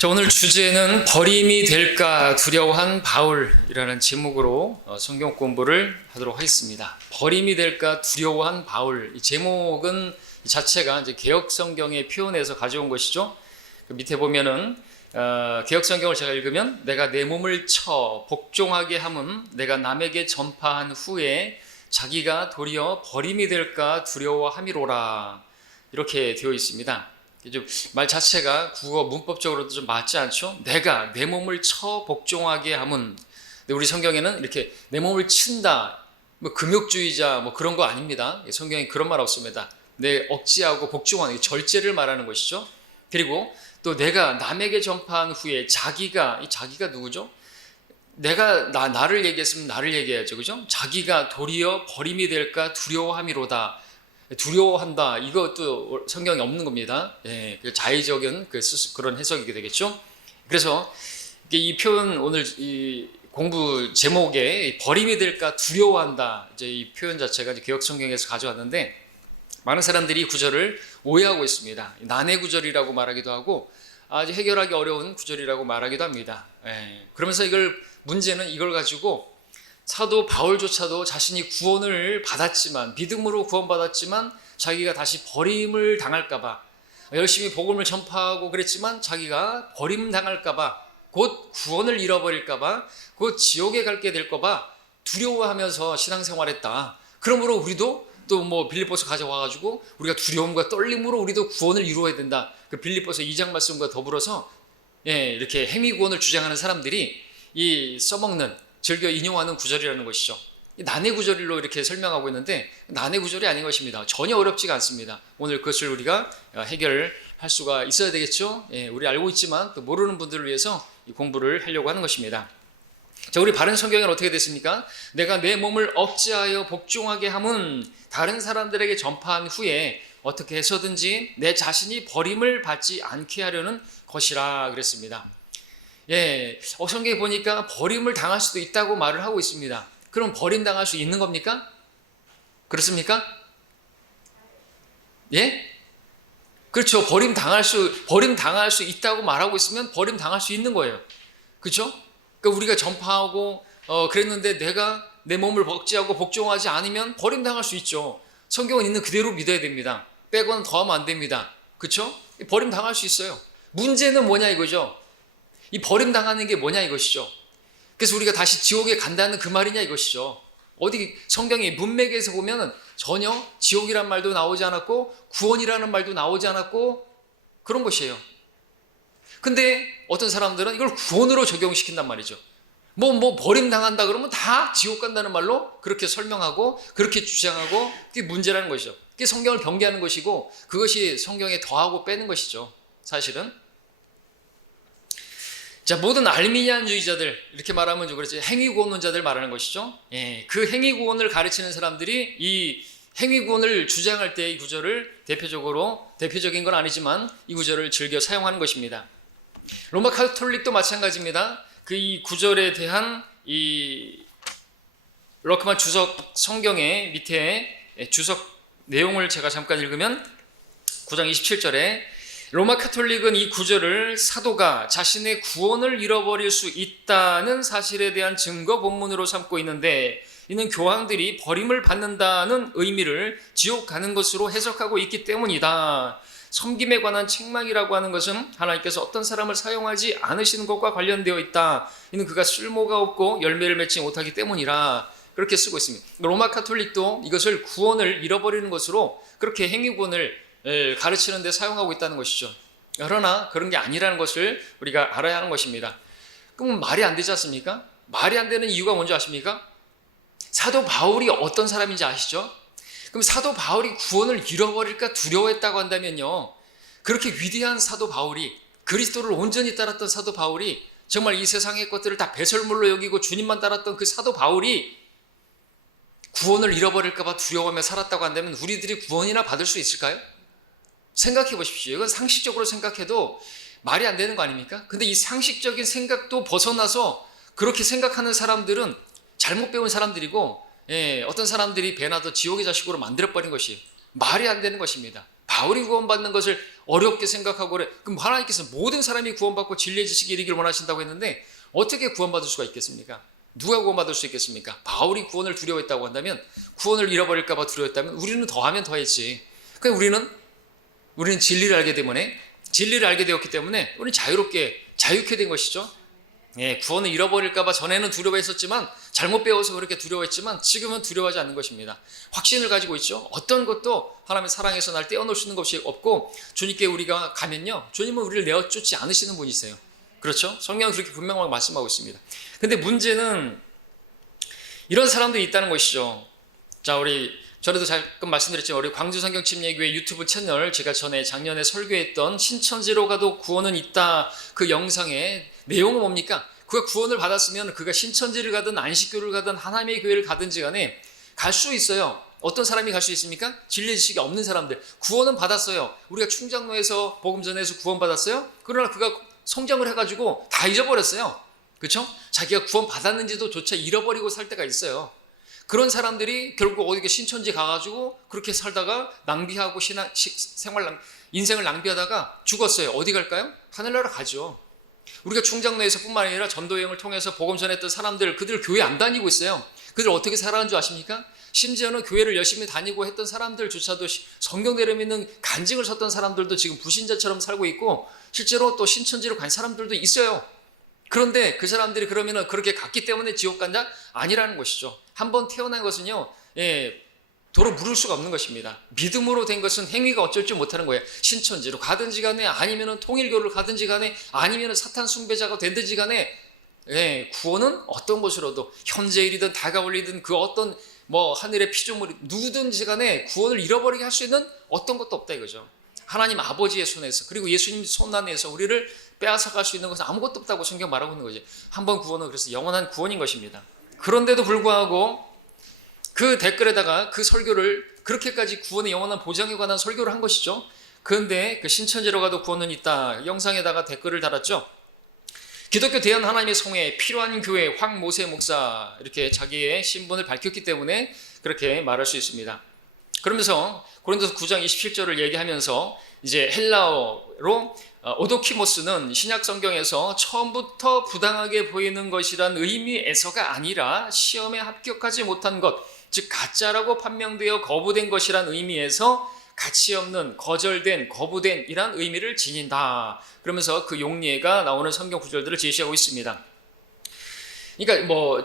자, 오늘 주제는 버림이 될까 두려워한 바울이라는 제목으로 성경 공부를 하도록 하겠습니다. 버림이 될까 두려워한 바울. 이 제목은 자체가 이제 개역 성경의 표현에서 가져온 것이죠. 그 밑에 보면은 개역 성경을 제가 읽으면 내가 내 몸을 쳐 복종하게 함은 내가 남에게 전파한 후에 자기가 도리어 버림이 될까 두려워함이로라, 이렇게 되어 있습니다. 말 자체가 국어 문법적으로도 좀 맞지 않죠? 내가 내 몸을 쳐 복종하게 함은. 근데 우리 성경에는 이렇게 내 몸을 친다, 뭐 금욕주의자 뭐 그런 거 아닙니다. 성경에 그런 말 없습니다. 내 억지하고 복종하는 절제를 말하는 것이죠. 그리고 또 내가 남에게 전파한 후에 자기가, 이 자기가 누구죠? 내가 나를 얘기했으면 나를 얘기해야죠, 그죠? 자기가 도리어 버림이 될까 두려워함이로다. 두려워한다, 이것도 성경에 없는 겁니다. 예, 자의적인 그런 해석이 되겠죠. 그래서 이 표현, 오늘 이 공부 제목에 버림이 될까 두려워한다, 이제 이 표현 자체가 이제 개역 성경에서 가져왔는데, 많은 사람들이 이 구절을 오해하고 있습니다. 난해 구절이라고 말하기도 하고 아주 해결하기 어려운 구절이라고 말하기도 합니다. 예, 그러면서 문제는 이걸 가지고 사도 바울조차도 자신이 구원을 받았지만, 믿음으로 구원받았지만 자기가 다시 버림을 당할까봐, 열심히 복음을 전파하고 그랬지만 자기가 버림당할까봐, 곧 구원을 잃어버릴까봐, 곧 지옥에 갈게 될까봐 두려워하면서 신앙생활했다. 그러므로 우리도 또 뭐 빌립보서 가져와가지고 우리가 두려움과 떨림으로 우리도 구원을 이루어야 된다. 그 빌립보서 2장 말씀과 더불어서 이렇게 행위구원을 주장하는 사람들이 이 써먹는, 즐겨 인용하는 구절이라는 것이죠. 난해 구절로 이렇게 설명하고 있는데 난해 구절이 아닌 것입니다. 전혀 어렵지가 않습니다. 오늘 그것을 우리가 해결할 수가 있어야 되겠죠. 우리 알고 있지만 또 모르는 분들을 위해서 이 공부를 하려고 하는 것입니다. 자, 우리 바른 성경은 어떻게 됐습니까? 내가 내 몸을 억제하여 복종하게 함은 다른 사람들에게 전파한 후에 어떻게 해서든지 내 자신이 버림을 받지 않게 하려는 것이라 그랬습니다. 성경에 보니까 버림을 당할 수도 있다고 말을 하고 있습니다. 그럼 버림당할 수 있는 겁니까? 그렇습니까? 예? 그렇죠. 버림당할 수 있다고 말하고 있으면 버림당할 수 있는 거예요. 그렇죠? 그러니까 우리가 전파하고 그랬는데 내가 내 몸을 억제하고 복종하지 않으면 버림당할 수 있죠. 성경은 있는 그대로 믿어야 됩니다. 빼고는 더하면 안 됩니다. 그렇죠? 버림당할 수 있어요. 문제는 뭐냐 이거죠. 이 버림당하는 게 뭐냐 이것이죠. 그래서 우리가 다시 지옥에 간다는 그 말이냐 이것이죠. 어디 성경의 문맥에서 보면 전혀 지옥이란 말도 나오지 않았고 구원이라는 말도 나오지 않았고 그런 것이에요. 근데 어떤 사람들은 이걸 구원으로 적용시킨단 말이죠. 뭐 버림당한다 그러면 다 지옥 간다는 말로 그렇게 설명하고 그렇게 주장하고, 그게 문제라는 것이죠. 그게 성경을 변개하는 것이고 그것이 성경에 더하고 빼는 것이죠, 사실은. 자, 모든 알미니안주의자들, 이렇게 말하면 좀 그렇지, 행위구원론자들 말하는 것이죠. 그 행위구원을 가르치는 사람들이 이 행위구원을 주장할 때 이 구절을 대표적인 건 아니지만 이 구절을 즐겨 사용하는 것입니다. 로마 카톨릭도 마찬가지입니다. 이 구절에 대한 이 러크만 주석 성경의 밑에 주석 내용을 제가 잠깐 읽으면 9장 27절에 로마 카톨릭은 이 구절을 사도가 자신의 구원을 잃어버릴 수 있다는 사실에 대한 증거 본문으로 삼고 있는데, 이는 교황들이 버림을 받는다는 의미를 지옥 가는 것으로 해석하고 있기 때문이다. 섬김에 관한 책망이라고 하는 것은 하나님께서 어떤 사람을 사용하지 않으시는 것과 관련되어 있다. 이는 그가 쓸모가 없고 열매를 맺지 못하기 때문이라, 그렇게 쓰고 있습니다. 로마 카톨릭도 이것을 구원을 잃어버리는 것으로 그렇게 행위구원을 가르치는 데 사용하고 있다는 것이죠. 그러나 그런 게 아니라는 것을 우리가 알아야 하는 것입니다. 그럼 말이 안 되지 않습니까? 말이 안 되는 이유가 뭔지 아십니까? 사도 바울이 어떤 사람인지 아시죠? 그럼 사도 바울이 구원을 잃어버릴까 두려워했다고 한다면요, 그렇게 위대한 사도 바울이, 그리스도를 온전히 따랐던 사도 바울이, 정말 이 세상의 것들을 다 배설물로 여기고 주님만 따랐던 그 사도 바울이 구원을 잃어버릴까 봐 두려워하며 살았다고 한다면 우리들이 구원이나 받을 수 있을까요? 생각해 보십시오. 이건 상식적으로 생각해도 말이 안 되는 거 아닙니까? 근데 이 상식적인 생각도 벗어나서 그렇게 생각하는 사람들은 잘못 배운 사람들이고, 어떤 사람들이 배나도 지옥의 자식으로 만들어버린 것이 말이 안 되는 것입니다. 바울이 구원받는 것을 어렵게 생각하고 그래. 그럼 하나님께서 모든 사람이 구원받고 진리의 지식에 이르기를 원하신다고 했는데 어떻게 구원받을 수가 있겠습니까? 누가 구원받을 수 있겠습니까? 바울이 구원을 두려워했다고 한다면, 구원을 잃어버릴까 봐 두려워했다면 우리는 더하면 더했지. 그러니까 우리는 진리를 알게 되었기 때문에 우리는 자유케 된 것이죠. 예, 구원을 잃어버릴까 봐 전에는 두려워했었지만, 잘못 배워서 그렇게 두려워했지만 지금은 두려워하지 않는 것입니다. 확신을 가지고 있죠. 어떤 것도 하나님의 사랑에서 날 떼어놓을 수 있는 것이 없고, 주님께 우리가 가면요, 주님은 우리를 내어쫓지 않으시는 분이세요. 그렇죠? 성경은 그렇게 분명하게 말씀하고 있습니다. 근데 문제는 이런 사람들이 있다는 것이죠. 자, 전에도 잠깐 말씀드렸지만 우리 광주성경침례교회 유튜브 채널, 제가 작년에 설교했던 신천지로 가도 구원은 있다, 그 영상의 내용은 뭡니까? 그가 구원을 받았으면 그가 신천지를 가든 안식교를 가든 하나님의 교회를 가든지 간에 갈 수 있어요. 어떤 사람이 갈 수 있습니까? 진리 지식이 없는 사람들. 구원은 받았어요. 우리가 충장로에서 복음 전해서 구원 받았어요. 그러나 그가 성장을 해가지고 다 잊어버렸어요. 그렇죠? 자기가 구원 받았는지도 조차 잃어버리고 살 때가 있어요. 그런 사람들이 결국 어디 신천지 가가지고 그렇게 살다가 낭비하고 인생을 낭비하다가 죽었어요. 어디 갈까요? 하늘나라 가죠. 우리가 충장로에서뿐만 아니라 전도여행을 통해서 복음 전했던 사람들, 그들 교회 안 다니고 있어요. 그들 어떻게 살아가는 줄 아십니까? 심지어는 교회를 열심히 다니고 했던 사람들조차도 성경대로 믿는 간증을 섰던 사람들도 지금 불신자처럼 살고 있고, 실제로 또 신천지로 간 사람들도 있어요. 그런데 그 사람들이 그러면은 그렇게 갔기 때문에 지옥 간다? 아니라는 것이죠. 한번 태어난 것은요, 도로 물을 수가 없는 것입니다. 믿음으로 된 것은 행위가 어쩔 줄 못하는 거예요. 신천지로 가든지 간에, 아니면은 통일교를 가든지 간에, 아니면은 사탄 숭배자가 되든지 간에, 구원은 어떤 것으로도 현재일이든 다가올 일이든 그 어떤 하늘의 피조물이 누구든지 간에 구원을 잃어버리게 할 수 있는 어떤 것도 없다 이거죠. 하나님 아버지의 손에서, 그리고 예수님 손 안에서 우리를 빼앗아갈 수 있는 것은 아무것도 없다고 성경 말하고 있는 거죠. 한번 구원은 그래서 영원한 구원인 것입니다. 그런데도 불구하고 그 댓글에다가 그 설교를, 그렇게까지 구원의 영원한 보장에 관한 설교를 한 것이죠. 그런데 그 신천지로 가도 구원은 있다 영상에다가 댓글을 달았죠. 기독교 대한 하나님의 성회에 필요한 교회 황모세 목사, 이렇게 자기의 신분을 밝혔기 때문에 그렇게 말할 수 있습니다. 그러면서 고린도서 9장 27절을 얘기하면서 이제 헬라어로 오도키모스는 신약 성경에서 처음부터 부당하게 보이는 것이란 의미에서가 아니라 시험에 합격하지 못한 것, 즉 가짜라고 판명되어 거부된 것이란 의미에서 가치 없는, 거절된, 거부된 이란 의미를 지닌다. 그러면서 그 용례가 나오는 성경 구절들을 제시하고 있습니다. 그러니까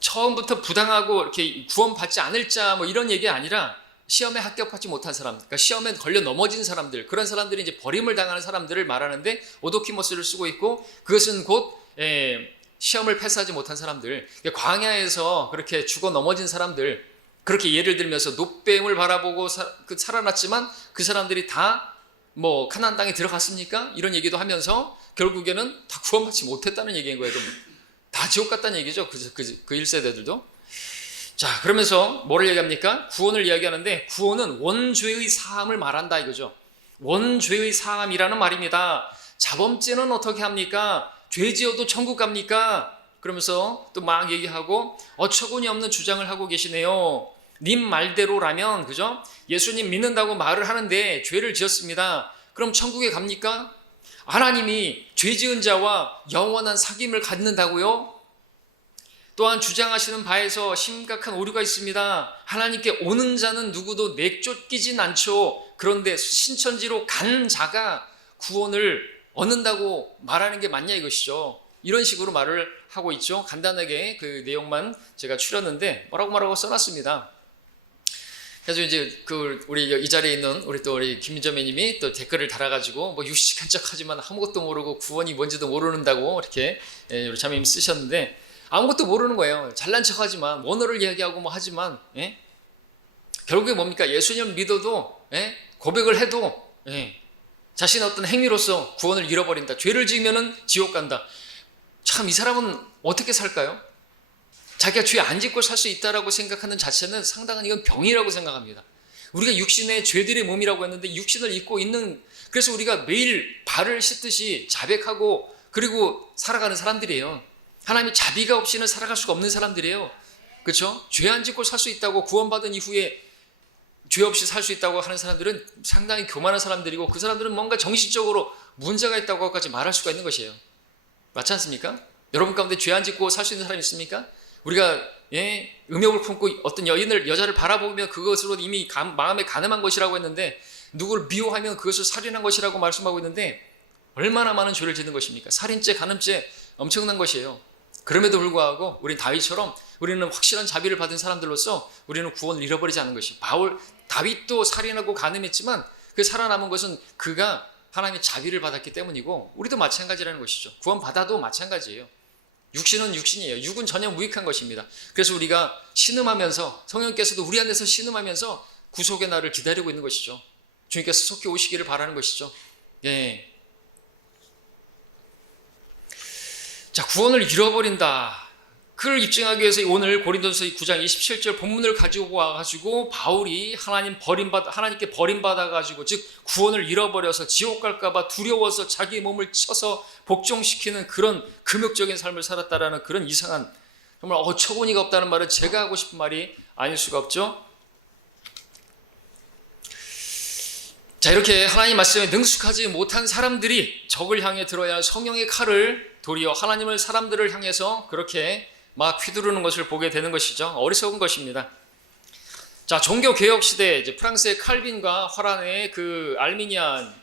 처음부터 부당하고 이렇게 구원받지 않을 자 이런 얘기 아니라 시험에 합격하지 못한 사람, 그러니까 시험에 걸려 넘어진 사람들, 그런 사람들이 이제 버림을 당하는 사람들을 말하는데 오도키모스를 쓰고 있고, 그것은 곧 시험을 패스하지 못한 사람들, 광야에서 그렇게 죽어 넘어진 사람들, 그렇게 예를 들면서 노뱀을 바라보고 살아났지만 그 사람들이 다 가나안 땅에 들어갔습니까? 이런 얘기도 하면서 결국에는 다 구원받지 못했다는 얘기인 거예요. 다 지옥 갔다는 얘기죠. 그 1세대들도. 자, 그러면서 뭐를 얘기합니까? 구원을 이야기하는데, 구원은 원죄의 사함을 말한다 이거죠. 원죄의 사함이라는 말입니다. 자범죄는 어떻게 합니까? 죄 지어도 천국 갑니까? 그러면서 또 막 얘기하고 어처구니 없는 주장을 하고 계시네요. 님 말대로라면, 그죠? 예수님 믿는다고 말을 하는데 죄를 지었습니다. 그럼 천국에 갑니까? 하나님이 죄 지은 자와 영원한 사귐을 갖는다고요? 또한 주장하시는 바에서 심각한 오류가 있습니다. 하나님께 오는 자는 누구도 내쫓기진 않죠. 그런데 신천지로 간 자가 구원을 얻는다고 말하는 게 맞냐 이것이죠. 이런 식으로 말을 하고 있죠. 간단하게 그 내용만 제가 추렸는데 뭐라고 써놨습니다. 그래서 이제 우리 이 자리에 있는 우리 김민점애님이 또 댓글을 달아가지고 유식한 척하지만 아무것도 모르고 구원이 뭔지도 모르는다고 이렇게 우리 자매님 쓰셨는데, 아무것도 모르는 거예요. 잘난 척하지만 원어를 이야기하고 하지만 결국에 뭡니까? 예수님 믿어도 고백을 해도 자신의 어떤 행위로서 구원을 잃어버린다. 죄를 지으면은 지옥 간다. 참, 이 사람은 어떻게 살까요? 자기가 죄 안 짓고 살 수 있다라고 생각하는 자체는 상당한 이건 병이라고 생각합니다. 우리가 육신의 죄들의 몸이라고 했는데 육신을 입고 있는, 그래서 우리가 매일 발을 씻듯이 자백하고 그리고 살아가는 사람들이에요. 하나님이 자비가 없이는 살아갈 수가 없는 사람들이에요. 그렇죠? 죄 안 짓고 살 수 있다고 구원받은 이후에 죄 없이 살 수 있다고 하는 사람들은 상당히 교만한 사람들이고 그 사람들은 뭔가 정신적으로 문제가 있다고까지 말할 수가 있는 것이에요. 맞지 않습니까? 여러분 가운데 죄 안 짓고 살 수 있는 사람이 있습니까? 우리가 음욕을 품고 어떤 여자를 바라보면 그것으로 이미 마음에 가늠한 것이라고 했는데 누구를 미워하면 그것을 살인한 것이라고 말씀하고 있는데 얼마나 많은 죄를 짓는 것입니까? 살인죄, 간음죄 엄청난 것이에요. 그럼에도 불구하고 우리는 다윗처럼 우리는 확실한 자비를 받은 사람들로서 우리는 구원을 잃어버리지 않는 것이 다윗도 살인하고 간음했지만 그 살아남은 것은 그가 하나님의 자비를 받았기 때문이고 우리도 마찬가지라는 것이죠. 구원 받아도 마찬가지예요. 육신은 육신이에요. 육은 전혀 무익한 것입니다. 그래서 우리가 신음하면서 성령께서도 우리 안에서 신음하면서 구속의 날을 기다리고 있는 것이죠. 주님께서 속히 오시기를 바라는 것이죠. 예. 자, 구원을 잃어버린다. 그를 입증하기 위해서 오늘 고린도서 9장 27절 본문을 가지고 와가지고 바울이 하나님께 버림받아가지고 즉 구원을 잃어버려서 지옥 갈까봐 두려워서 자기 몸을 쳐서 복종시키는 그런 금욕적인 삶을 살았다라는 그런 이상한 정말 어처구니가 없다는 말은 제가 하고 싶은 말이 아닐 수가 없죠. 자, 이렇게 하나님 말씀에 능숙하지 못한 사람들이 적을 향해 들어야 할 성령의 칼을 도리어 하나님을 사람들을 향해서 그렇게 막 휘두르는 것을 보게 되는 것이죠. 어리석은 것입니다. 자, 종교개혁 시대 이제 프랑스의 칼빈과 화란의 그 알미니안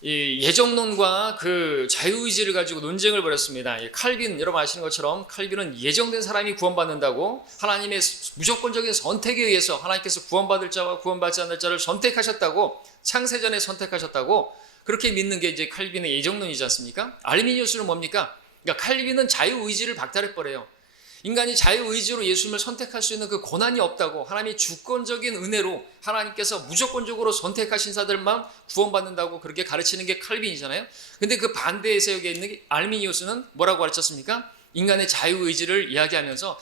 이 예정론과 그 자유의지를 가지고 논쟁을 벌였습니다. 칼빈, 여러분 아시는 것처럼 칼빈은 예정된 사람이 구원받는다고 하나님의 무조건적인 선택에 의해서 하나님께서 구원받을 자와 구원받지 않을 자를 선택하셨다고 창세전에 선택하셨다고 그렇게 믿는 게 이제 칼빈의 예정론이지 않습니까? 알미니우스는 뭡니까? 그러니까 칼빈은 자유의지를 박탈해버려요. 인간이 자유의지로 예수님을 선택할 수 있는 그 권한이 없다고 하나님의 주권적인 은혜로 하나님께서 무조건적으로 선택하신 자들만 구원받는다고 그렇게 가르치는 게 칼빈이잖아요. 근데 그 반대의 세력에 있는 알미니우스는 뭐라고 가르쳤습니까? 인간의 자유의지를 이야기하면서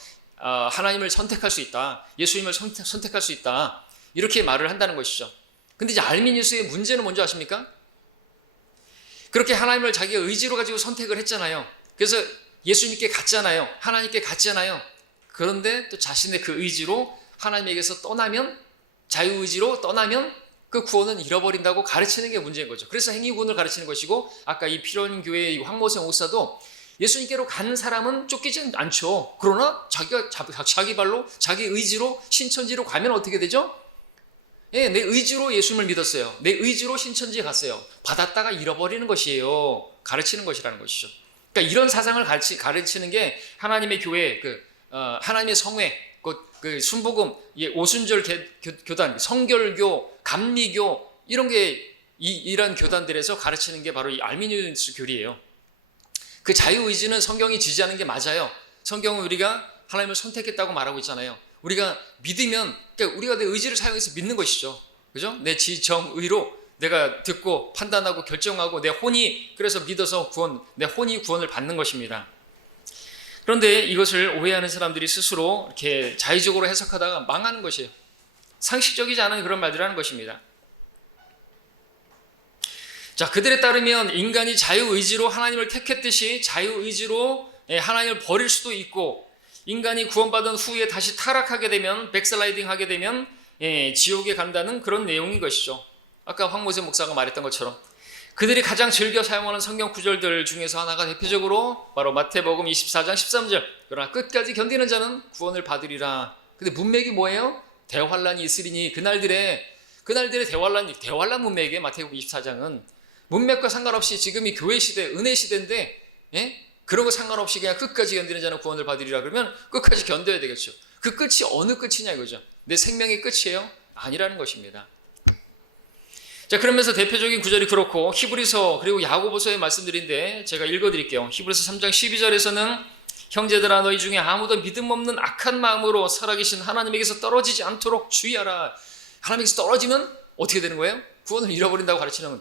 하나님을 선택할 수 있다. 예수님을 선택할 수 있다. 이렇게 말을 한다는 것이죠. 근데 이제 알미니우스의 문제는 뭔지 아십니까? 그렇게 하나님을 자기의 의지로 가지고 선택을 했잖아요. 그래서 예수님께 갔잖아요. 하나님께 갔잖아요. 그런데 또 자신의 그 의지로 하나님에게서 떠나면 자유의지로 떠나면 그 구원은 잃어버린다고 가르치는 게 문제인 거죠. 그래서 행위구원을 가르치는 것이고 아까 이 피로님 교회의 황모세 목사도 예수님께로 가는 사람은 쫓기지 않죠. 그러나 자기가 자기 발로 자기 의지로 신천지로 가면 어떻게 되죠? 예, 내 의지로 예수님을 믿었어요. 내 의지로 신천지에 갔어요. 받았다가 잃어버리는 것이에요. 가르치는 것이라는 것이죠. 그러니까 이런 사상을 가르치는 게 하나님의 교회, 하나님의 성회, 그 순복음, 오순절 교단, 성결교, 감리교 이런 게 이런 교단들에서 가르치는 게 바로 이 알미니우스 교리예요. 그 자유의지는 성경이 지지하는 게 맞아요. 성경은 우리가 하나님을 선택했다고 말하고 있잖아요. 우리가 믿으면, 그러니까 우리가 내 의지를 사용해서 믿는 것이죠. 그죠? 내 지정의로 내가 듣고 판단하고 결정하고 내 혼이 그래서 믿어서 내 혼이 구원을 받는 것입니다. 그런데 이것을 오해하는 사람들이 스스로 이렇게 자의적으로 해석하다가 망하는 것이에요. 상식적이지 않은 그런 말들을 하는 것입니다. 자, 그들에 따르면 인간이 자유의지로 하나님을 택했듯이 자유의지로 하나님을 버릴 수도 있고 인간이 구원받은 후에 다시 타락하게 되면 백슬라이딩 하게 되면 지옥에 간다는 그런 내용인 것이죠. 아까 황모세 목사가 말했던 것처럼 그들이 가장 즐겨 사용하는 성경 구절들 중에서 하나가 대표적으로 바로 마태복음 24장 13절 그러나 끝까지 견디는 자는 구원을 받으리라. 근데 문맥이 뭐예요? 대환란이 있으리니 그날들의 대환란 문맥에 마태복음 24장은 문맥과 상관없이 지금 이 교회 시대 은혜 시대인데 그런 거 상관없이 그냥 끝까지 견디는 자는 구원을 받으리라 그러면 끝까지 견뎌야 되겠죠. 그 끝이 어느 끝이냐 이거죠. 내 생명의 끝이에요? 아니라는 것입니다. 자, 그러면서 대표적인 구절이 그렇고 히브리서 그리고 야고보서의 말씀들인데 제가 읽어드릴게요. 히브리서 3장 12절에서는 형제들아 너희 중에 아무도 믿음 없는 악한 마음으로 살아계신 하나님에게서 떨어지지 않도록 주의하라. 하나님에게서 떨어지면 어떻게 되는 거예요? 구원을 잃어버린다고 가르치는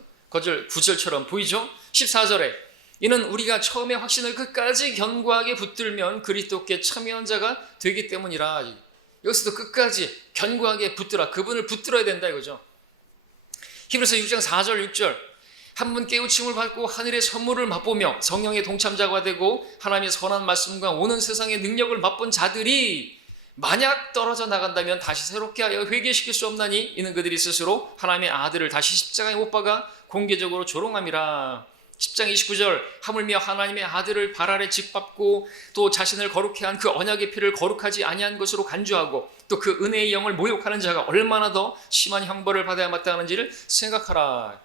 구절처럼 보이죠? 14절에 이는 우리가 처음에 확신을 끝까지 견고하게 붙들면 그리스도께 참여한 자가 되기 때문이라. 여기서도 끝까지 견고하게 붙들어 그분을 붙들어야 된다 이거죠. 히브리서 6장 4절 6절 한 분 깨우침을 받고 하늘의 선물을 맛보며 성령의 동참자가 되고 하나님의 선한 말씀과 오는 세상의 능력을 맛본 자들이 만약 떨어져 나간다면 다시 새롭게 하여 회개시킬 수 없나니 이는 그들이 스스로 하나님의 아들을 다시 십자가에 못 박아 공개적으로 조롱함이라. 10장 29절 하물며 하나님의 아들을 발 아래 짓밟고 또 자신을 거룩해 한 그 언약의 피를 거룩하지 아니한 것으로 간주하고 또 그 은혜의 영을 모욕하는 자가 얼마나 더 심한 형벌을 받아야 마땅한지를 생각하라.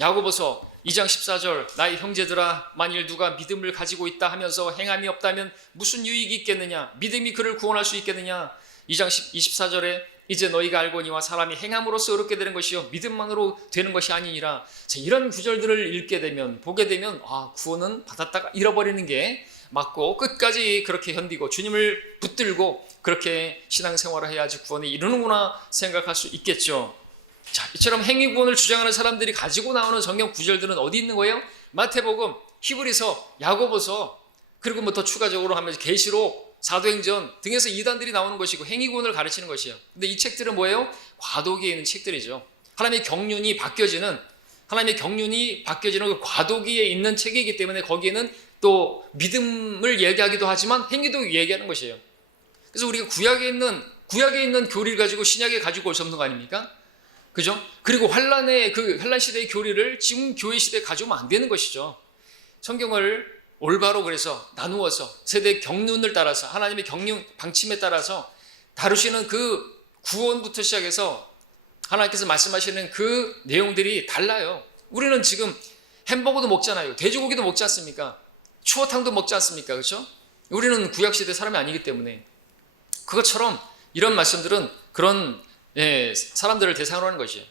야고보서 2장 14절 나의 형제들아 만일 누가 믿음을 가지고 있다 하면서 행함이 없다면 무슨 유익이 있겠느냐. 믿음이 그를 구원할 수 있겠느냐. 2장 24절에 이제 너희가 알거니와 사람이 행함으로써 의롭게 되는 것이요 믿음만으로 되는 것이 아니니라. 자, 이런 구절들을 읽게 되면 보게 되면 구원은 받았다가 잃어버리는 게 맞고 끝까지 그렇게 견디고 주님을 붙들고 그렇게 신앙생활을 해야지 구원에 이르는구나 생각할 수 있겠죠. 자, 이처럼 행위구원을 주장하는 사람들이 가지고 나오는 성경 구절들은 어디 있는 거예요? 마태복음, 히브리서, 야고보서, 그리고 뭐 더 추가적으로 하면 계시록, 사도행전 등에서 이단들이 나오는 것이고 행위구원을 가르치는 것이에요. 근데 이 책들은 뭐예요? 과도기에 있는 책들이죠. 하나님의 경륜이 바뀌어지는 그 과도기에 있는 책이기 때문에 거기에는 또 믿음을 얘기하기도 하지만 행위도 얘기하는 것이에요. 그래서 우리가 구약에 있는 교리를 가지고 신약에 가지고 올 수 없는 거 아닙니까? 그죠? 그리고 환란 시대의 교리를 지금 교회 시대에 가져오면 안 되는 것이죠. 성경을 올바로 그래서 나누어서 세대의 경륜을 따라서 하나님의 경륜 방침에 따라서 다루시는 그 구원부터 시작해서 하나님께서 말씀하시는 그 내용들이 달라요. 우리는 지금 햄버거도 먹잖아요. 돼지고기도 먹지 않습니까? 추어탕도 먹지 않습니까? 그렇죠? 우리는 구약시대 사람이 아니기 때문에 그것처럼 이런 말씀들은 그런 사람들을 대상으로 하는 것이에요.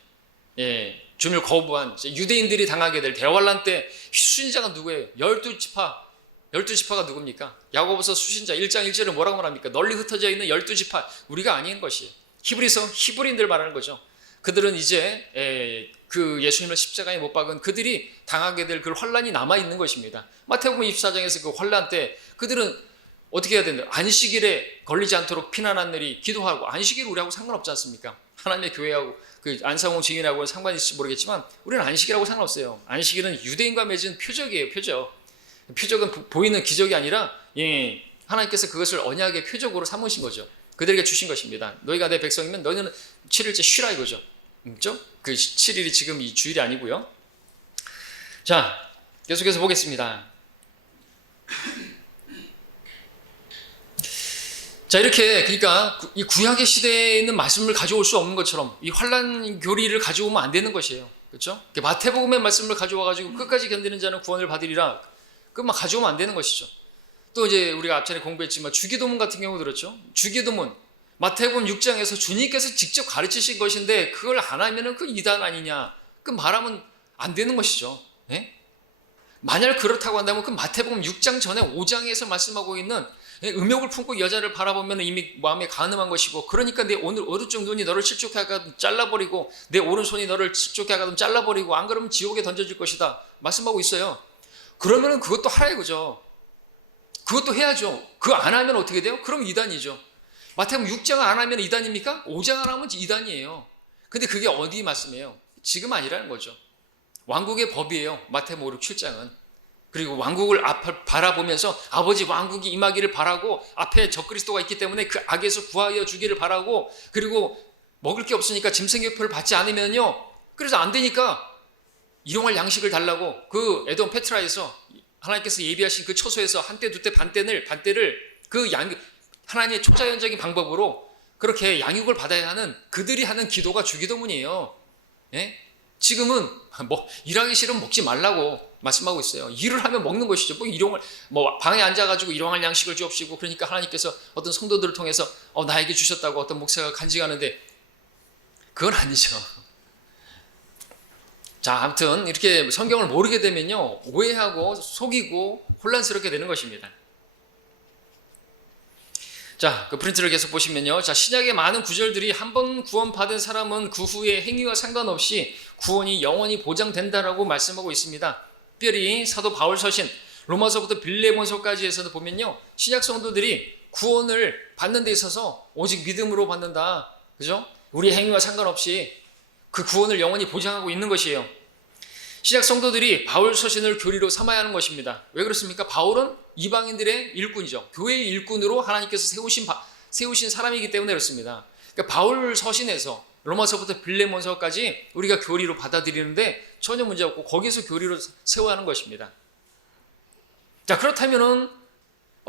주님을 거부한 유대인들이 당하게 될 대환란 때 수신자가 누구예요? 12지파가 누굽니까? 야고보서 수신자 1장 1절에 뭐라고 말합니까? 널리 흩어져 있는 12지파 우리가 아닌 것이에요. 히브리서 히브리인들 말하는 거죠. 그들은 이제 그 예수님을 십자가에 못 박은 그들이 당하게 될 그 환란이 남아있는 것입니다. 마태복음 24장에서 그 환란 때 그들은 어떻게 해야 되는데 안식일에 걸리지 않도록 피난한 날이 기도하고 안식일 우리하고 상관없지 않습니까? 하나님의 교회하고 그 안상홍 증인하고는 상관이 있을지 모르겠지만 우리는 안식일하고 상관없어요. 안식일은 유대인과 맺은 표적이에요. 표적은 보이는 기적이 아니라 하나님께서 그것을 언약의 표적으로 삼으신 거죠. 그들에게 주신 것입니다. 너희가 내 백성이면 너희는 7일째 쉬라 이거죠. 그렇죠? 그 7일이 지금 이 주일이 아니고요. 자, 계속해서 보겠습니다. 자, 이렇게 그러니까 이 구약의 시대에 있는 말씀을 가져올 수 없는 것처럼 이 환란 교리를 가져오면 안 되는 것이에요. 그렇죠? 마태복음의 말씀을 가져와 가지고 끝까지 견디는 자는 구원을 받으리라. 그만 가져오면 안 되는 것이죠. 또 이제 우리가 앞전에 공부했지만 주기도문 같은 경우 들었죠. 주기도문 마태복음 6장에서 주님께서 직접 가르치신 것인데 그걸 안 하면은 그 이단 아니냐. 그 말하면 안 되는 것이죠. 만약 그렇다고 한다면 그 마태복음 6장 전에 5장에서 말씀하고 있는 음욕을 품고 여자를 바라보면 이미 마음에 간음한 것이고 그러니까 내 오른쪽 눈이 너를 실족해 하거든 잘라버리고 내 오른손이 너를 실족해 하거든 잘라버리고 안 그러면 지옥에 던져질 것이다 말씀하고 있어요. 그러면은 그것도 하라 이거죠. 그것도 해야죠. 그거 안 하면 어떻게 돼요? 그럼 이단이죠. 마태복음 6장 안 하면 이단입니까? 5장 안 하면 이단이에요. 근데 그게 어디 말씀이에요? 지금 아니라는 거죠. 왕국의 법이에요. 마태복음 5, 6, 7장은. 그리고 왕국을 바라보면서 아버지 왕국이 임하기를 바라고 앞에 적그리스도가 있기 때문에 그 악에서 구하여 주기를 바라고 그리고 먹을 게 없으니까 짐승의표를 받지 않으면요. 그래서 안 되니까 일용할 양식을 달라고 그 에돔 페트라에서 하나님께서 예비하신 그 처소에서 한 때, 두 때, 반대를 그 하나님의 초자연적인 방법으로 그렇게 양육을 받아야 하는 그들이 하는 기도가 주기도문이에요. 지금은 일하기 싫으면 먹지 말라고 말씀하고 있어요. 일을 하면 먹는 것이죠. 방에 앉아가지고 일용할 양식을 주옵시고 그러니까 하나님께서 어떤 성도들을 통해서 나에게 주셨다고 어떤 목사가 간증하는데 그건 아니죠. 자, 아무튼 이렇게 성경을 모르게 되면요 오해하고 속이고 혼란스럽게 되는 것입니다. 자, 그 프린트를 계속 보시면요. 자, 신약의 많은 구절들이 한 번 구원받은 사람은 그 후에 행위와 상관없이 구원이 영원히 보장된다라고 말씀하고 있습니다. 특별히 사도 바울 서신 로마서부터 빌레몬서까지 해서 보면요. 신약 성도들이 구원을 받는 데 있어서 오직 믿음으로 받는다. 그죠? 우리 행위와 상관없이 그 구원을 영원히 보장하고 있는 것이에요. 신약 성도들이 바울 서신을 교리로 삼아야 하는 것입니다. 왜 그렇습니까? 바울은 이방인들의 일꾼이죠. 교회의 일꾼으로 하나님께서 세우신 세우신 사람이기 때문에 그렇습니다. 그러니까 바울 서신에서 로마서부터 빌레몬서까지 우리가 교리로 받아들이는데 전혀 문제 없고 거기서 교리로 세워야 하는 것입니다. 자, 그렇다면은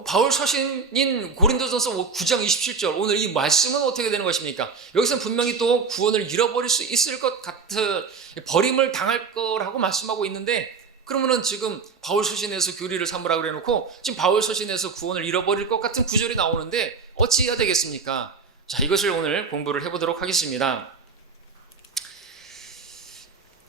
바울 서신인 고린도전서 9장 27절 오늘 이 말씀은 어떻게 되는 것입니까? 여기서는 분명히 또 구원을 잃어버릴 수 있을 것 같은 버림을 당할 거라고 말씀하고 있는데 그러면은 지금 바울 서신에서 교리를 삼으라고 그래놓고 지금 바울 서신에서 구원을 잃어버릴 것 같은 구절이 나오는데 어찌 해야 되겠습니까? 자, 이것을 오늘 공부를 해보도록 하겠습니다.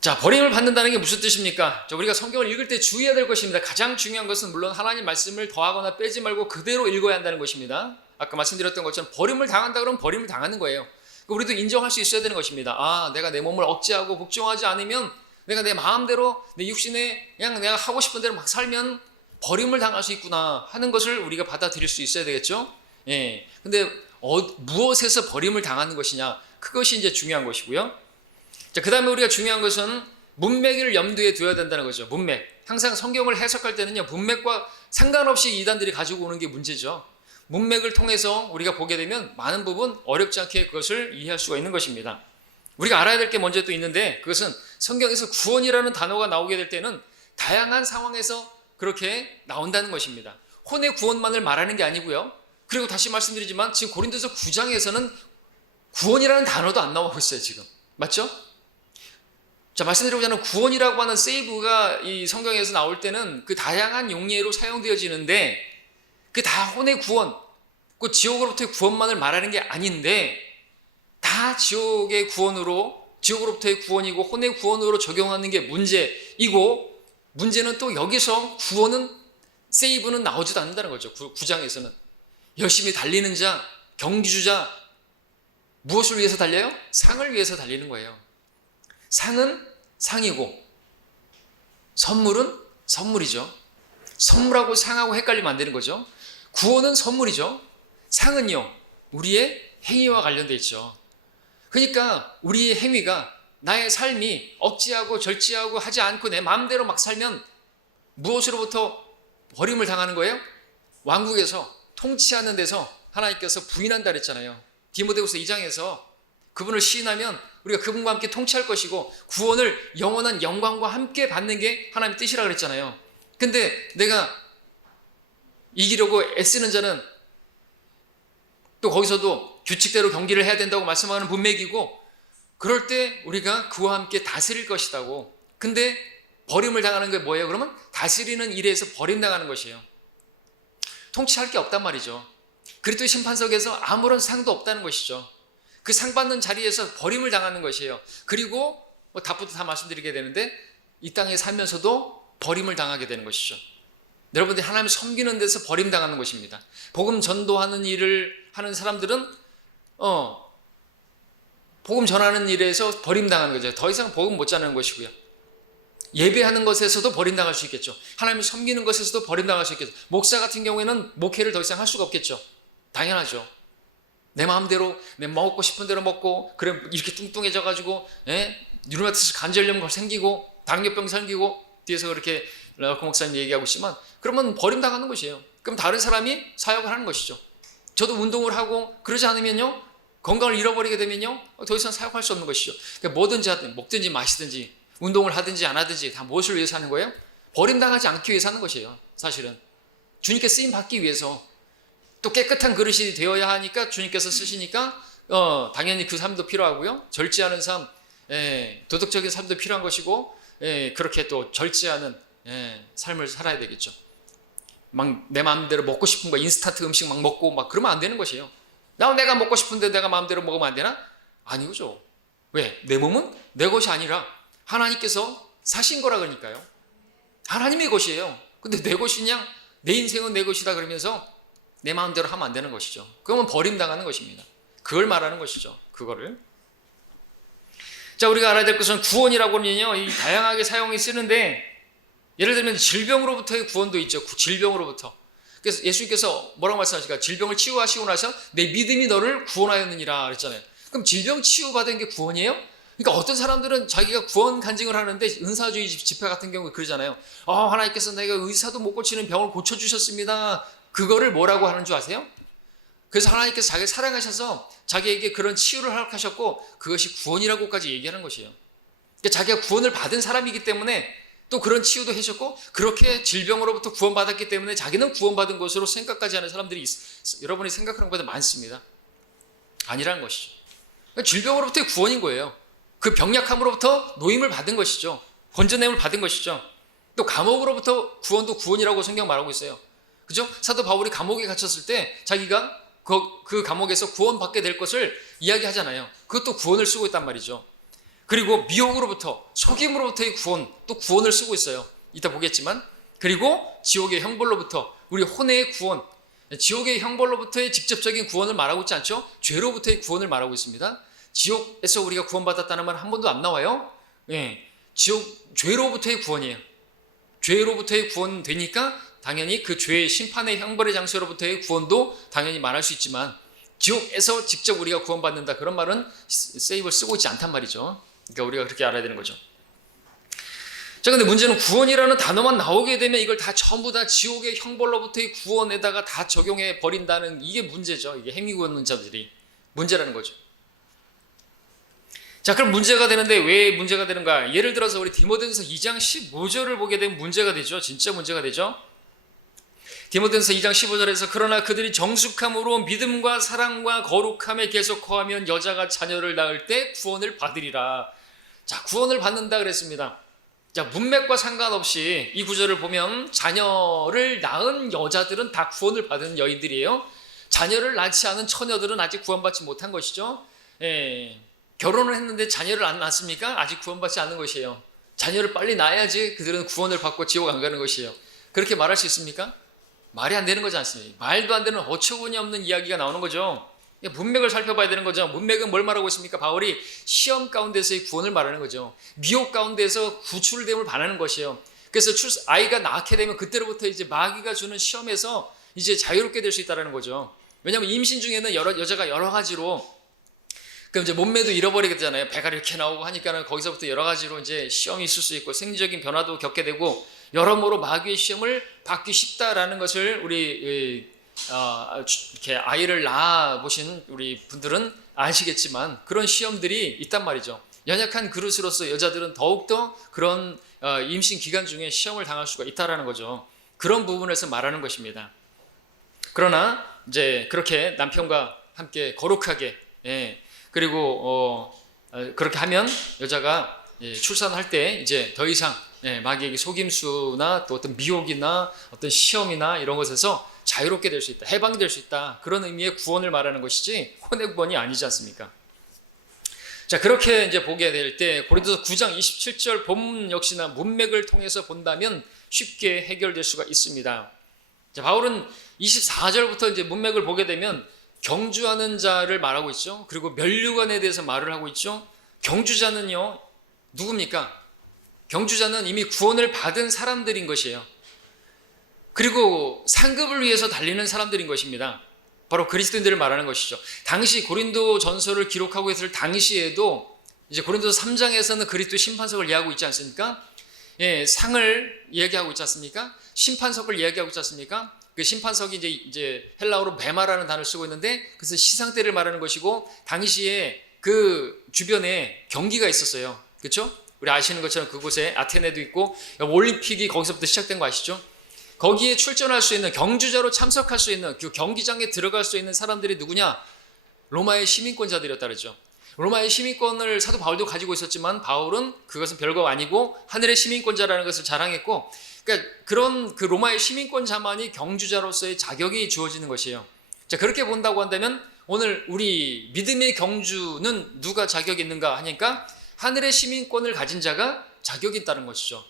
자, 버림을 받는다는 게 무슨 뜻입니까? 자, 우리가 성경을 읽을 때 주의해야 될 것입니다. 가장 중요한 것은 물론 하나님 말씀을 더하거나 빼지 말고 그대로 읽어야 한다는 것입니다. 아까 말씀드렸던 것처럼 버림을 당한다 그러면 버림을 당하는 거예요. 우리도 인정할 수 있어야 되는 것입니다. 아, 내가 내 몸을 억제하고 복종하지 않으면 내가 내 마음대로 내 육신에 그냥 내가 하고 싶은 대로 막 살면 버림을 당할 수 있구나 하는 것을 우리가 받아들일 수 있어야 되겠죠. 예. 근데 무엇에서 버림을 당하는 것이냐, 그것이 이제 중요한 것이고요. 자, 그 다음에 우리가 중요한 것은 문맥을 염두에 두어야 된다는 거죠. 문맥. 항상 성경을 해석할 때는요, 문맥과 상관없이 이단들이 가지고 오는 게 문제죠. 문맥을 통해서 우리가 보게 되면 많은 부분 어렵지 않게 그것을 이해할 수가 있는 것입니다. 우리가 알아야 될 게 먼저 또 있는데 그것은 성경에서 구원이라는 단어가 나오게 될 때는 다양한 상황에서 그렇게 나온다는 것입니다. 혼의 구원만을 말하는 게 아니고요. 그리고 다시 말씀드리지만 지금 고린도서 9장에서는 구원이라는 단어도 안 나오고 있어요, 지금. 맞죠? 자, 말씀드리고자 하는 구원이라고 하는 세이브가 이 성경에서 나올 때는 그 다양한 용례로 사용되어지는데 그 다 혼의 구원, 그 지옥으로부터의 구원만을 말하는 게 아닌데 다 지옥의 구원으로, 지옥으로부터의 구원이고 혼의 구원으로 적용하는 게 문제이고 문제는 또 여기서 구원은, 세이브는 나오지도 않는다는 거죠. 9장에서는. 열심히 달리는 자, 경주자, 무엇을 위해서 달려요? 상을 위해서 달리는 거예요. 상은 상이고 선물은 선물이죠. 선물하고 상하고 헷갈리면 안 되는 거죠. 구원은 선물이죠. 상은요, 우리의 행위와 관련되어 있죠. 그러니까 우리의 행위가, 나의 삶이 억지하고 절제하고 하지 않고 내 마음대로 막 살면 무엇으로부터 버림을 당하는 거예요? 왕국에서 통치하는 데서 하나님께서 부인한다 그랬잖아요. 디모데후서 2장에서 그분을 시인하면 우리가 그분과 함께 통치할 것이고 구원을 영원한 영광과 함께 받는 게 하나님의 뜻이라 그랬잖아요. 근데 내가 이기려고 애쓰는 자는 또 거기서도 규칙대로 경기를 해야 된다고 말씀하는 문맥이고, 그럴 때 우리가 그와 함께 다스릴 것이다고. 근데 버림을 당하는 게 뭐예요? 그러면 다스리는 일에서 버림당하는 것이에요. 통치할 게 없단 말이죠. 그리스도의 심판석에서 아무런 상도 없다는 것이죠. 그 상 받는 자리에서 버림을 당하는 것이에요. 그리고 답부터 다 말씀드리게 되는데 이 땅에 살면서도 버림을 당하게 되는 것이죠. 여러분들이 하나님을 섬기는 데서 버림당하는 것입니다. 복음 전도하는 일을 하는 사람들은 복음 전하는 일에서 버림당하는 거죠. 더 이상 복음 못 전하는 것이고요. 예배하는 것에서도 버림당할 수 있겠죠. 하나님을 섬기는 것에서도 버림당할 수 있겠죠. 목사 같은 경우에는 목회를 더 이상 할 수가 없겠죠. 당연하죠. 내 마음대로 내 먹고 싶은 대로 먹고, 그래 이렇게 뚱뚱해져 가지고 류마티스 관절염 생기고 당뇨병 생기고 뒤에서 그렇게 그 목사님 얘기하고 있지만 그러면 버림당하는 것이에요. 그럼 다른 사람이 사역을 하는 것이죠. 저도 운동을 하고 그러지 않으면요, 건강을 잃어버리게 되면요, 더 이상 사역할 수 없는 것이죠. 그러니까 뭐든지 하든, 먹든지 마시든지 운동을 하든지 안 하든지 다 무엇을 위해서 하는 거예요? 버림당하지 않기 위해서 하는 것이에요. 사실은 주님께 쓰임 받기 위해서, 또 깨끗한 그릇이 되어야 하니까 주님께서 쓰시니까 당연히 그 삶도 필요하고요. 절제하는 삶, 도덕적인 삶도 필요한 것이고, 그렇게 또 절제하는 삶을 살아야 되겠죠. 막 내 마음대로 먹고 싶은 거 인스턴트 음식 막 먹고 막 그러면 안 되는 것이에요. 내가 먹고 싶은데 내가 마음대로 먹으면 안 되나? 아니죠. 왜? 내 몸은 내 것이 아니라 하나님께서 사신 거라 그러니까요. 하나님의 것이에요. 근데 내 것이냐? 내 인생은 내 것이다 그러면서 내 마음대로 하면 안 되는 것이죠. 그러면 버림당하는 것입니다. 그걸 말하는 것이죠. 그거를. 자, 우리가 알아야 될 것은 구원이라고 하면요, 이 다양하게 사용이 쓰는데, 예를 들면 질병으로부터의 구원도 있죠. 질병으로부터. 그래서 예수님께서 뭐라고 말씀하실까? 질병을 치유하시고 나서 내 믿음이 너를 구원하였느니라 그랬잖아요. 그럼 질병 치유받은 게 구원이에요? 그러니까 어떤 사람들은 자기가 구원 간증을 하는데, 은사주의 집회 같은 경우에 그러잖아요. 하나님께서 내가 의사도 못 고치는 병을 고쳐주셨습니다. 그거를 뭐라고 하는 줄 아세요? 그래서 하나님께서 자기를 사랑하셔서 자기에게 그런 치유를 허락하셨고 그것이 구원이라고까지 얘기하는 것이에요. 그러니까 자기가 구원을 받은 사람이기 때문에 또 그런 치유도 해줬고 그렇게 질병으로부터 구원받았기 때문에 자기는 구원받은 것으로 생각까지 하는 사람들이 여러분이 생각하는 것보다 많습니다. 아니라는 것이죠. 그러니까 질병으로부터의 구원인 거예요. 그 병약함으로부터 노임을 받은 것이죠. 건져냄을 받은 것이죠. 또 감옥으로부터 구원도 구원이라고 성경 말하고 있어요. 그죠? 사도 바울이 감옥에 갇혔을 때 자기가 그 감옥에서 구원받게 될 것을 이야기하잖아요. 그것도 구원을 쓰고 있단 말이죠. 그리고 미혹으로부터, 속임으로부터의 구원, 또 구원을 쓰고 있어요. 이따 보겠지만. 그리고 지옥의 형벌로부터, 우리 혼의 구원, 지옥의 형벌로부터의 직접적인 구원을 말하고 있지 않죠? 죄로부터의 구원을 말하고 있습니다. 지옥에서 우리가 구원받았다는 말 한 번도 안 나와요. 예, 죄로부터의 구원이에요. 죄로부터의 구원 되니까 당연히 그 죄의 심판의 형벌의 장소로부터의 구원도 당연히 말할 수 있지만 지옥에서 직접 우리가 구원받는다 그런 말은 세이브를 쓰고 있지 않단 말이죠. 그러니까 우리가 그렇게 알아야 되는 거죠. 자, 근데 문제는 구원이라는 단어만 나오게 되면 이걸 다 전부 다 지옥의 형벌로부터의 구원에다가 다 적용해 버린다는 이게 문제죠. 이게 행위구원론자들이 문제라는 거죠. 자, 그럼 문제가 되는데 왜 문제가 되는가? 예를 들어서 우리 디모데전서 2장 15절을 보게 되면 문제가 되죠. 진짜 문제가 되죠. 디모데전서 2장 15절에서 그러나 그들이 정숙함으로 믿음과 사랑과 거룩함에 계속 거하면 여자가 자녀를 낳을 때 구원을 받으리라. 자, 구원을 받는다 그랬습니다. 자, 문맥과 상관없이 이 구절을 보면 자녀를 낳은 여자들은 다 구원을 받은 여인들이에요. 자녀를 낳지 않은 처녀들은 아직 구원받지 못한 것이죠. 예, 결혼을 했는데 자녀를 안 낳았습니까? 아직 구원받지 않은 것이에요. 자녀를 빨리 낳아야지 그들은 구원을 받고 지옥 안 가는 것이에요. 그렇게 말할 수 있습니까? 말이 안 되는 거지 않습니까? 말도 안 되는 어처구니 없는 이야기가 나오는 거죠. 문맥을 살펴봐야 되는 거죠. 문맥은 뭘 말하고 있습니까? 바울이 시험 가운데서의 구원을 말하는 거죠. 미혹 가운데서 구출됨을 바라는 것이에요. 그래서 아이가 낳게 되면 그때로부터 이제 마귀가 주는 시험에서 이제 자유롭게 될 수 있다는 거죠. 왜냐하면 임신 중에는 여자가 여러 가지로 그럼 이제 몸매도 잃어버리게 되잖아요. 배가 이렇게 나오고 하니까는 거기서부터 여러 가지로 이제 시험이 있을 수 있고 생리적인 변화도 겪게 되고 여러모로 마귀의 시험을 받기 쉽다라는 것을 우리 이렇게 아이를 낳아 보신 우리 분들은 아시겠지만 그런 시험들이 있단 말이죠. 연약한 그릇으로서 여자들은 더욱더 그런 임신 기간 중에 시험을 당할 수가 있다라는 거죠. 그런 부분에서 말하는 것입니다. 그러나 이제 그렇게 남편과 함께 거룩하게 그리고 그렇게 하면 여자가 출산할 때 이제 더 이상 마귀에게 속임수나 또 어떤 미혹이나 어떤 시험이나 이런 것에서 자유롭게 될 수 있다, 해방될 수 있다, 그런 의미의 구원을 말하는 것이지 혼의 구원이 아니지 않습니까? 자, 그렇게 이제 보게 될 때 고린도서 9장 27절 본문 역시나 문맥을 통해서 본다면 쉽게 해결될 수가 있습니다. 자, 바울은 24절부터 이제 문맥을 보게 되면 경주하는 자를 말하고 있죠. 그리고 면류관에 대해서 말을 하고 있죠. 경주자는요, 누굽니까? 경주자는 이미 구원을 받은 사람들인 것이에요. 그리고 상급을 위해서 달리는 사람들인 것입니다. 바로 그리스도인들을 말하는 것이죠. 당시 고린도 전서를 기록하고 있을 당시에도 이제 고린도서 3장에서는 그리스도 심판석을 이야기하고 있지 않습니까? 상을 이야기하고 있지 않습니까? 심판석을 이야기하고 있지 않습니까? 그 심판석이 이제 헬라어로 베마라는 단어를 쓰고 있는데 그래서 시상대를 말하는 것이고 당시에 그 주변에 경기가 있었어요. 그렇죠? 우리 아시는 것처럼 그곳에 아테네도 있고 올림픽이 거기서부터 시작된 거 아시죠? 거기에 출전할 수 있는 경주자로 참석할 수 있는 그 경기장에 들어갈 수 있는 사람들이 누구냐? 로마의 시민권자들이었다 그랬죠. 로마의 시민권을 사도 바울도 가지고 있었지만 바울은 그것은 별거 아니고 하늘의 시민권자라는 것을 자랑했고, 그러니까 그런 그 로마의 시민권자만이 경주자로서의 자격이 주어지는 것이에요. 자, 그렇게 본다고 한다면 오늘 우리 믿음의 경주는 누가 자격이 있는가 하니까 하늘의 시민권을 가진 자가 자격이 있다는 것이죠.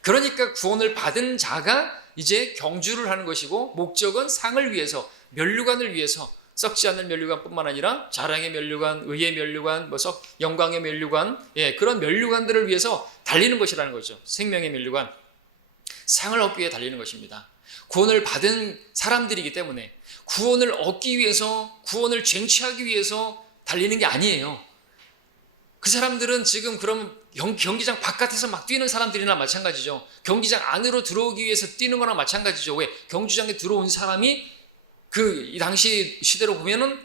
그러니까 구원을 받은 자가 이제 경주를 하는 것이고 목적은 상을 위해서, 면류관을 위해서, 썩지 않는 면류관뿐만 아니라 자랑의 면류관, 의의 면류관, 영광의 면류관, 그런 면류관들을 위해서 달리는 것이라는 거죠. 생명의 면류관, 상을 얻기 위해 달리는 것입니다. 구원을 받은 사람들이기 때문에 구원을 얻기 위해서, 구원을 쟁취하기 위해서 달리는 게 아니에요. 그 사람들은 지금 그럼 경기장 바깥에서 막 뛰는 사람들이나 마찬가지죠. 경기장 안으로 들어오기 위해서 뛰는 거나 마찬가지죠. 왜? 경주장에 들어온 사람이 이 당시 시대로 보면은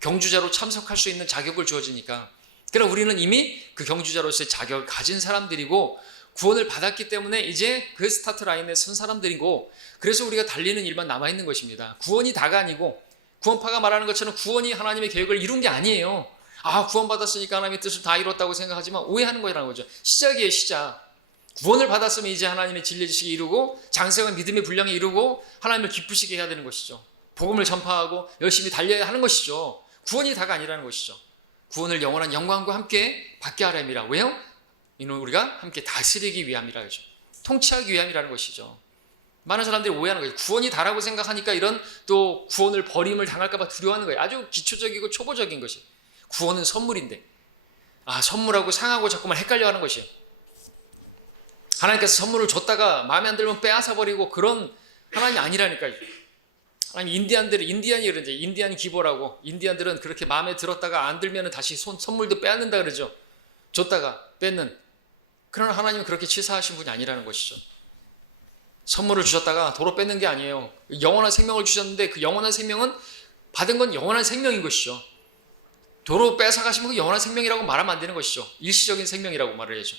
경주자로 참석할 수 있는 자격을 주어지니까. 그러나 우리는 이미 그 경주자로서의 자격을 가진 사람들이고 구원을 받았기 때문에 이제 그 스타트 라인에 선 사람들이고, 그래서 우리가 달리는 일만 남아있는 것입니다. 구원이 다가 아니고, 구원파가 말하는 것처럼 구원이 하나님의 계획을 이룬 게 아니에요. 구원받았으니까 하나님의 뜻을 다 이뤘다고 생각하지만 오해하는 거라는 거죠. 시작이에요, 시작. 구원을 받았으면 이제 하나님의 진리의 지식이 이루고 장성한 믿음의 분량이 이루고 하나님을 기쁘시게 해야 되는 것이죠. 복음을 전파하고 열심히 달려야 하는 것이죠. 구원이 다가 아니라는 것이죠. 구원을 영원한 영광과 함께 받게 하려니라. 왜요? 이는 우리가 함께 다스리기 위함이라 하죠. 통치하기 위함이라는 것이죠. 많은 사람들이 오해하는 거예요. 구원이 다라고 생각하니까 이런 또 구원을 버림을 당할까 봐 두려워하는 거예요. 아주 기초적이고 초보적인 것이. 구원은 선물인데 선물하고 상하고 자꾸만 헷갈려하는 것이에요. 하나님께서 선물을 줬다가 마음에 안 들면 빼앗아 버리고 그런 하나님이 아니라니까요. 아니 인디안이 그러죠. 인디안 기보라고. 인디안들은 그렇게 마음에 들었다가 안 들면 다시 선물도 빼앗는다 그러죠. 줬다가 뺏는. 그러나 하나님은 그렇게 치사하신 분이 아니라는 것이죠. 선물을 주셨다가 도로 뺏는 게 아니에요. 영원한 생명을 주셨는데 그 영원한 생명은 받은 건 영원한 생명인 것이죠. 도로 뺏어가시면 그 영원한 생명이라고 말하면 안 되는 것이죠. 일시적인 생명이라고 말을 해야죠.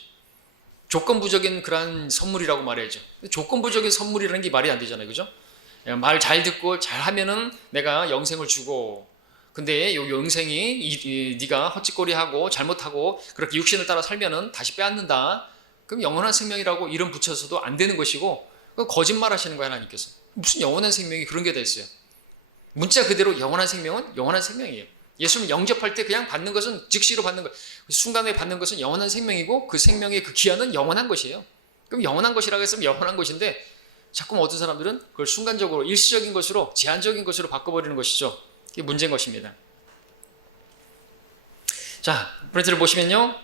조건부적인 그런 선물이라고 말해야죠. 조건부적인 선물이라는 게 말이 안 되잖아요. 그죠? 말 잘 듣고 잘 하면은 내가 영생을 주고, 근데 요 영생이 네가 헛짓거리하고 잘못하고 그렇게 육신을 따라 살면은 다시 빼앗는다. 그럼 영원한 생명이라고 이름 붙여서도 안 되는 것이고, 거짓말 하시는 거야 하나님께서. 무슨 영원한 생명이 그런 게 다 있어요. 문자 그대로 영원한 생명은 영원한 생명이에요. 예수님 영접할 때 그냥 받는 것은 즉시로 받는 것, 순간에 받는 것은 영원한 생명이고 그 생명의 그 기한은 영원한 것이에요. 그럼 영원한 것이라고 했으면 영원한 것인데 자꾸 어떤 사람들은 그걸 순간적으로 일시적인 것으로 제한적인 것으로 바꿔버리는 것이죠. 이게 문제인 것입니다. 자, 프린트를 보시면요.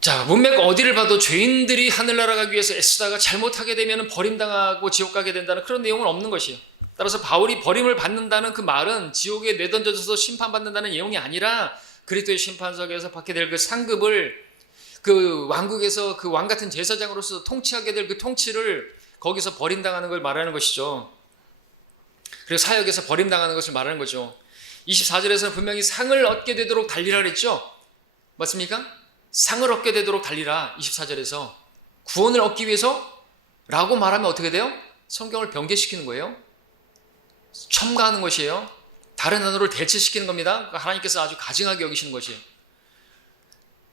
자, 문맥 어디를 봐도 죄인들이 하늘나라 가기 위해서 애쓰다가 잘못하게 되면 버림당하고 지옥 가게 된다는 그런 내용은 없는 것이에요. 따라서 바울이 버림을 받는다는 그 말은 지옥에 내던져져서 심판받는다는 내용이 아니라 그리스도의 심판석에서 받게 될 그 상급을 그 왕국에서 그 왕 같은 제사장으로서 통치하게 될 그 통치를 거기서 버림당하는 걸 말하는 것이죠. 그리고 사역에서 버림당하는 것을 말하는 거죠. 24절에서는 분명히 상을 얻게 되도록 달리라 그랬죠. 맞습니까? 상을 얻게 되도록 달리라. 24절에서 구원을 얻기 위해서 라고 말하면 어떻게 돼요? 성경을 변개시키는 거예요. 첨가하는 것이에요. 다른 단어를 대체시키는 겁니다. 하나님께서 아주 가증하게 여기시는 것이에요.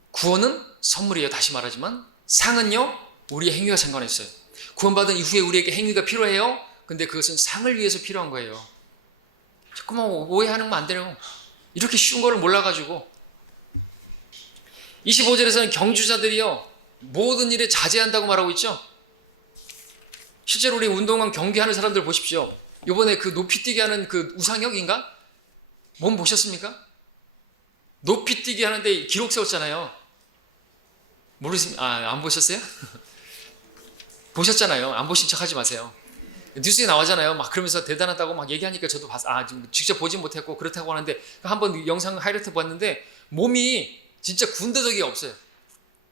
구원은 선물이에요. 다시 말하지만 상은요, 우리의 행위와 상관있어요. 구원받은 이후에 우리에게 행위가 필요해요. 근데 그것은 상을 위해서 필요한 거예요. 자꾸만 오해하는 건 안 돼요. 이렇게 쉬운 거를 몰라가지고. 25절에서는 경주자들이요, 모든 일에 자제한다고 말하고 있죠. 실제로 우리 운동왕 경기하는 사람들 보십시오. 이번에 그 높이뛰기 하는 그 우상혁인가? 몸 보셨습니까? 높이뛰기 하는데 기록 세웠잖아요. 안 보셨어요? 보셨잖아요. 안 보신 척 하지 마세요. 뉴스에 나오잖아요. 막 그러면서 대단하다고 막 얘기하니까 저도 지금 직접 보진 못했고 그렇다고 하는데 한번 영상 하이라이트 봤는데 몸이 진짜 군더더기가 없어요.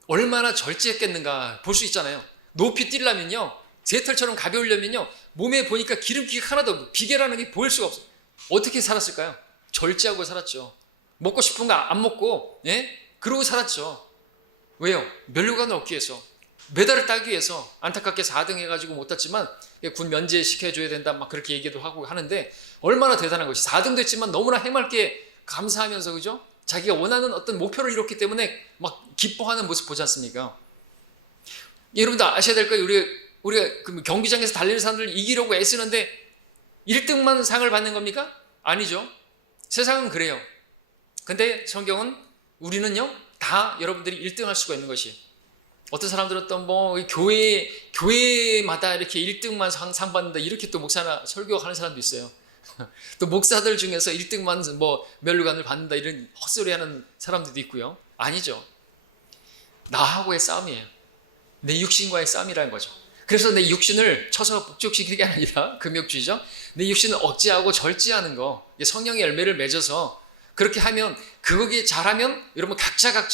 얼마나 절제했겠는가 볼 수 있잖아요. 높이 뛰려면요, 새털처럼 가벼우려면요, 몸에 보니까 기름기가 하나도 없고 비계라는 게 보일 수가 없어요. 어떻게 살았을까요? 절제하고 살았죠. 먹고 싶은 거 안 먹고, 그러고 살았죠. 왜요? 면류관을 얻기 위해서, 메달을 따기 위해서. 안타깝게 4등 해가지고 못 땄지만 군 면제시켜줘야 된다 막 그렇게 얘기도 하고 하는데 얼마나 대단한 것이. 4등도 했지만 너무나 해맑게 감사하면서, 그죠? 자기가 원하는 어떤 목표를 이뤘기 때문에 막 기뻐하는 모습 보지 않습니까? 여러분도 아셔야 될 거예요. 우리가 그 경기장에서 달리는 사람들 이기려고 애쓰는데 1등만 상을 받는 겁니까? 아니죠. 세상은 그래요. 근데 성경은 우리는요, 다 여러분들이 1등 할 수가 있는 것이에요. 어떤 사람들은 또 교회마다 이렇게 1등만 상 받는다, 이렇게 또 목사나 설교하는 사람도 있어요. 또 목사들 중에서 1등만 면류관을 받는다, 이런 헛소리 하는 사람들도 있고요. 아니죠. 나하고의 싸움이에요. 내 육신과의 싸움이라는 거죠. 그래서 내 육신을 쳐서 북적시키는 게 아니라 금욕주의죠. 내 육신을 억제하고 절제하는 거, 성령의 열매를 맺어서 그렇게 하면, 그거기에 잘하면 여러분 각자가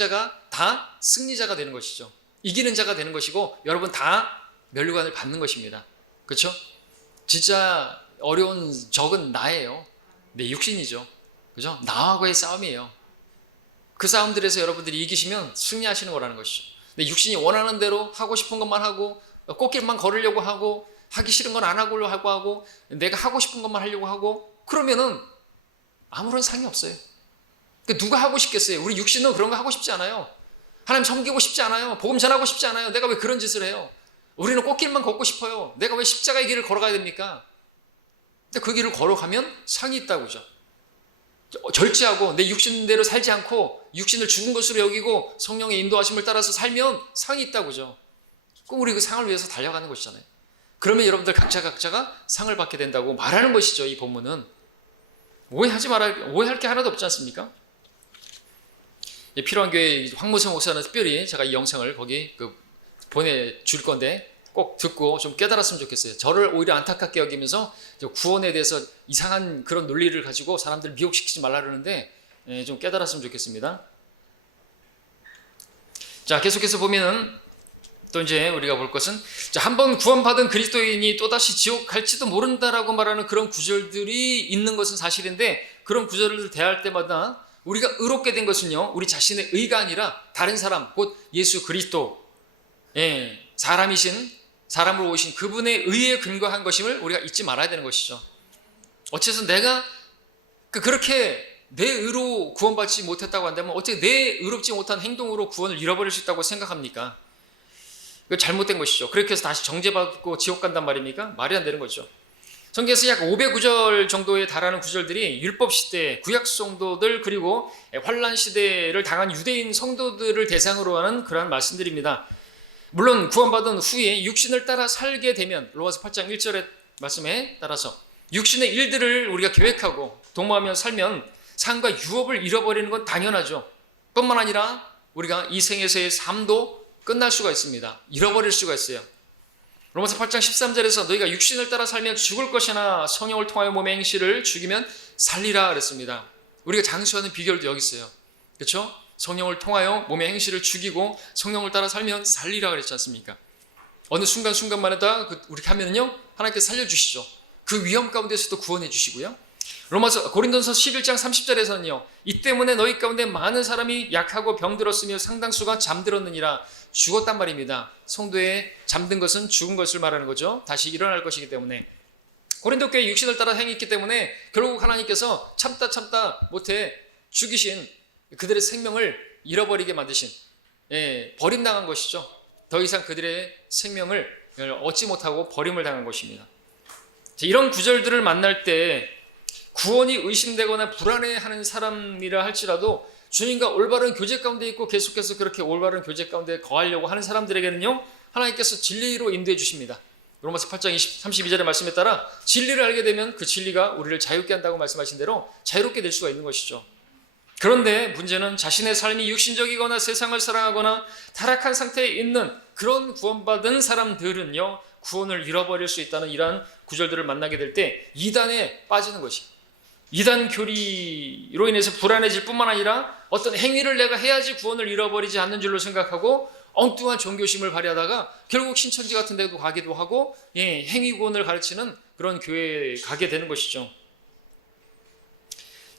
다 승리자가 되는 것이죠. 이기는 자가 되는 것이고 여러분 다 면류관을 받는 것입니다. 그렇죠? 진짜 어려운 적은 나예요. 내 육신이죠. 그죠? 나하고의 싸움이에요. 그 싸움들에서 여러분들이 이기시면 승리하시는 거라는 것이죠. 내 육신이 원하는 대로 하고 싶은 것만 하고, 꽃길만 걸으려고 하고, 하기 싫은 건 안 하려고 하고, 내가 하고 싶은 것만 하려고 하고, 그러면은 아무런 상이 없어요. 그러니까 누가 하고 싶겠어요? 우리 육신은 그런 거 하고 싶지 않아요. 하나님 섬기고 싶지 않아요. 복음 전하고 싶지 않아요. 내가 왜 그런 짓을 해요? 우리는 꽃길만 걷고 싶어요. 내가 왜 십자가의 길을 걸어가야 됩니까? 근데 그 길을 걸어가면 상이 있다고죠. 절제하고 내 육신대로 살지 않고 육신을 죽은 것으로 여기고 성령의 인도하심을 따라서 살면 상이 있다고죠. 꼭 우리 그 상을 위해서 달려가는 것이잖아요. 그러면 여러분들 각자가 상을 받게 된다고 말하는 것이죠. 이 본문은. 오해할 게 하나도 없지 않습니까? 필요한 교회 황무성 목사는 특별히 제가 이 영상을 거기 보내줄 건데 꼭 듣고 좀 깨달았으면 좋겠어요. 저를 오히려 안타깝게 여기면서 구원에 대해서 이상한 그런 논리를 가지고 사람들 미혹시키지 말라 그러는데 좀 깨달았으면 좋겠습니다. 자, 계속해서 보면은 또 이제 우리가 볼 것은 한번 구원받은 그리스도인이 또다시 지옥 갈지도 모른다라고 말하는 그런 구절들이 있는 것은 사실인데, 그런 구절을 대할 때마다 우리가 의롭게 된 것은요, 우리 자신의 의가 아니라 다른 사람, 곧 예수 그리스도, 사람으로 오신 그분의 의에 근거한 것임을 우리가 잊지 말아야 되는 것이죠. 어째서 내가 그렇게 내 의로 구원받지 못했다고 한다면 어떻게 내 의롭지 못한 행동으로 구원을 잃어버릴 수 있다고 생각합니까? 이거 잘못된 것이죠. 그렇게 해서 다시 정죄받고 지옥 간단 말입니까? 말이 안 되는 거죠. 성경에서 약 500구절 정도에 달하는 구절들이 율법 시대, 구약 성도들, 그리고 환란 시대를 당한 유대인 성도들을 대상으로 하는 그러한 말씀들입니다. 물론 구원받은 후에 육신을 따라 살게 되면 로마서 8장 1절의 말씀에 따라서 육신의 일들을 우리가 계획하고 도모하며 살면 삶과 유업을 잃어버리는 건 당연하죠. 뿐만 아니라 우리가 이 생에서의 삶도 끝날 수가 있습니다. 잃어버릴 수가 있어요. 로마서 8장 13절에서 너희가 육신을 따라 살면 죽을 것이나 성령을 통하여 몸의 행실을 죽이면 살리라 그랬습니다. 우리가 장수하는 비결도 여기 있어요. 그렇죠? 성령을 통하여 몸의 행실을 죽이고 성령을 따라 살면 살리라 그랬지 않습니까? 어느 순간순간마다 그렇게 하면요, 하나님께서 살려주시죠. 그 위험 가운데서도 구원해 주시고요. 고린도서 11장 30절에서는요, 이 때문에 너희 가운데 많은 사람이 약하고 병들었으며 상당수가 잠들었느니라. 죽었단 말입니다. 성도의 잠든 것은 죽은 것을 말하는 거죠. 다시 일어날 것이기 때문에. 고린도 교회 육신을 따라 행했기 때문에 결국 하나님께서 참다 못해 죽이신 그들의 생명을 잃어버리게 만드신, 버림당한 것이죠. 더 이상 그들의 생명을 얻지 못하고 버림을 당한 것입니다. 이런 구절들을 만날 때 구원이 의심되거나 불안해하는 사람이라 할지라도 주님과 올바른 교제 가운데 있고 계속해서 그렇게 올바른 교제 가운데 거하려고 하는 사람들에게는요, 하나님께서 진리로 인도해 주십니다. 로마서 8장 32절의 말씀에 따라 진리를 알게 되면 그 진리가 우리를 자유케 한다고 말씀하신 대로 자유롭게 될 수가 있는 것이죠. 그런데 문제는 자신의 삶이 육신적이거나 세상을 사랑하거나 타락한 상태에 있는 그런 구원받은 사람들은요, 구원을 잃어버릴 수 있다는 이러한 구절들을 만나게 될 때 이단에 빠지는 것이에요. 이단 교리로 인해서 불안해질 뿐만 아니라 어떤 행위를 내가 해야지 구원을 잃어버리지 않는 줄로 생각하고 엉뚱한 종교심을 발휘하다가 결국 신천지 같은 데도 가기도 하고 행위 구원을 가르치는 그런 교회에 가게 되는 것이죠.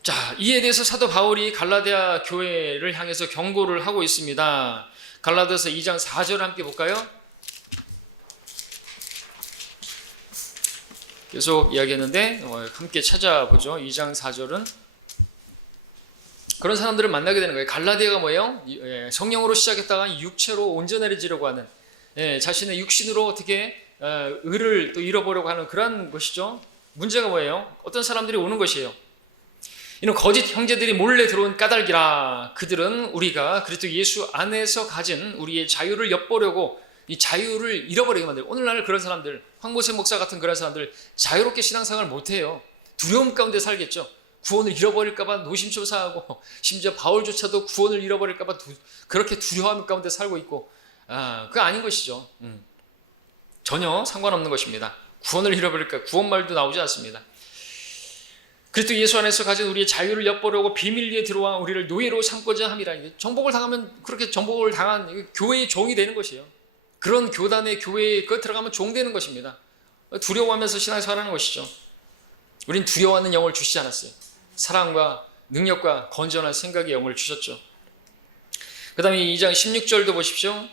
자, 이에 대해서 사도 바울이 갈라디아 교회를 향해서 경고를 하고 있습니다. 갈라디아서 2장 4절 함께 볼까요? 계속 이야기했는데 함께 찾아보죠. 2장 4절은 그런 사람들을 만나게 되는 거예요. 갈라디아가 뭐예요? 성령으로 시작했다가 육체로 온전해지려고 하는, 자신의 육신으로 어떻게 의를 또 잃어보려고 하는 그런 것이죠. 문제가 뭐예요? 어떤 사람들이 오는 것이에요. 이는 거짓 형제들이 몰래 들어온 까닭이라. 그들은 우리가 그리스도 예수 안에서 가진 우리의 자유를 엿보려고 이 자유를 잃어버리게 만들고, 오늘날 그런 사람들, 황모세 목사 같은 그런 사람들 자유롭게 신앙생활을 못해요. 두려움 가운데 살겠죠. 구원을 잃어버릴까봐 노심초사하고, 심지어 바울조차도 구원을 잃어버릴까봐 그렇게 두려움 가운데 살고 있고, 그거 아닌 것이죠. 전혀 상관없는 것입니다. 구원을 잃어버릴까, 구원 말도 나오지 않습니다. 그리스도 예수 안에서 가진 우리의 자유를 엿보려고 비밀리에 들어와 우리를 노예로 삼고자 함이라. 정복을 당하면 그렇게 정복을 당한 교회의 종이 되는 것이에요. 그런 교단의 교회에 들어가면 종 되는 것입니다. 두려워하면서 신앙생활하는 것이죠. 우린 두려워하는 영을 주시지 않았어요. 사랑과 능력과 건전한 생각의 영을 주셨죠. 그 다음에 2장 16절도 보십시오.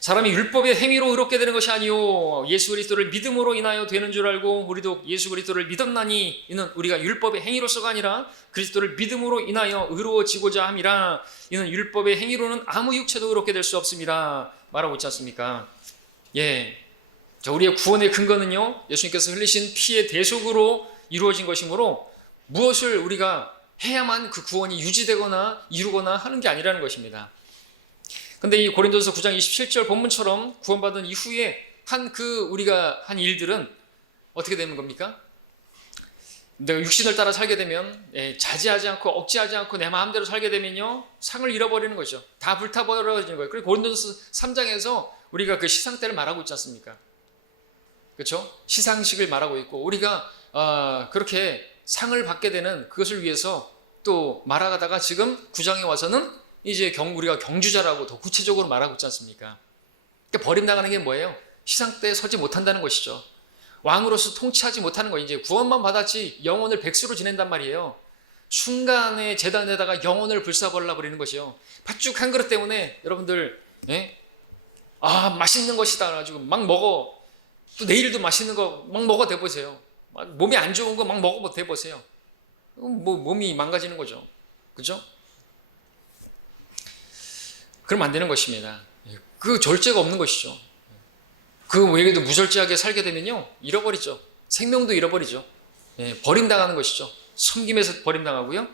사람이 율법의 행위로 의롭게 되는 것이 아니요 예수 그리스도를 믿음으로 인하여 되는 줄 알고 우리도 예수 그리스도를 믿었나니 이는 우리가 율법의 행위로서가 아니라 그리스도를 믿음으로 인하여 의로워지고자 함이라. 이는 율법의 행위로는 아무 육체도 의롭게 될 수 없습니다 말하고 있지 않습니까? 자, 우리의 구원의 근거는요 예수님께서 흘리신 피의 대속으로 이루어진 것이므로 무엇을 우리가 해야만 그 구원이 유지되거나 이루거나 하는 게 아니라는 것입니다. 근데 이 고린도서 9장 27절 본문처럼 구원받은 이후에 우리가 한 일들은 어떻게 되는 겁니까? 내가 육신을 따라 살게 되면 자제하지 않고 억제하지 않고 내 마음대로 살게 되면요 상을 잃어버리는 거죠. 다 불타버리는 거예요. 그리고 고린도서 3장에서 우리가 그 시상 때를 말하고 있지 않습니까? 그렇죠? 시상식을 말하고 있고 우리가 그렇게 상을 받게 되는 그것을 위해서 또 말하다가 지금 9장에 와서는 이제 우리가 경주자라고 더 구체적으로 말하고 있지 않습니까? 그러니까 버림당하는 게 뭐예요? 시상 때에 서지 못한다는 것이죠. 왕으로서 통치하지 못하는 거예요. 이제 구원만 받았지 영혼을 백수로 지낸단 말이에요. 순간의 재단에다가 영혼을 불사버려 버리는 것이요. 팥죽 한 그릇 때문에 여러분들 맛있는 것이다 가지고 막 먹어. 또 내일도 맛있는 거 막 먹어 대보세요. 몸이 안 좋은 거 막 먹어 대보세요. 몸이 망가지는 거죠. 그죠? 그러면 안 되는 것입니다. 그 절제가 없는 것이죠. 그 외에도 무절제하게 살게 되면요 잃어버리죠. 생명도 잃어버리죠. 버림당하는 것이죠. 섬김에서 버림당하고요.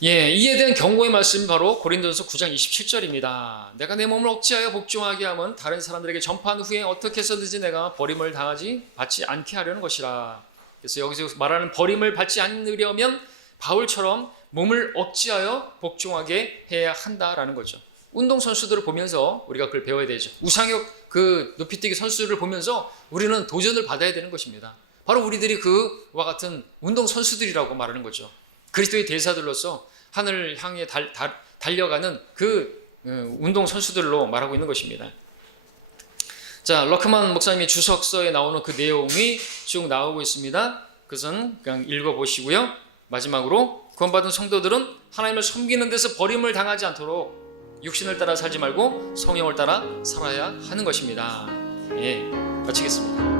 이에 대한 경고의 말씀이 바로 고린도전서 9장 27절입니다. 내가 내 몸을 억제하여 복종하게 하면 다른 사람들에게 전파한 후에 어떻게 해서든지 내가 버림을 받지 않게 하려는 것이라. 그래서 여기서 말하는 버림을 받지 않으려면 바울처럼 몸을 억제하여 복종하게 해야 한다라는 거죠. 운동선수들을 보면서 우리가 그걸 배워야 되죠. 우상혁 그 높이뛰기 선수들을 보면서 우리는 도전을 받아야 되는 것입니다. 바로 우리들이 그와 같은 운동선수들이라고 말하는 거죠. 그리스도의 대사들로서 하늘을 향해 달려가는 그 운동선수들로 말하고 있는 것입니다. 자, 러크만 목사님의 주석서에 나오는 그 내용이 쭉 나오고 있습니다. 그것은 그냥 읽어보시고요. 마지막으로 구원받은 성도들은 하나님을 섬기는 데서 버림을 당하지 않도록 육신을 따라 살지 말고 성령을 따라 살아야 하는 것입니다. 마치겠습니다.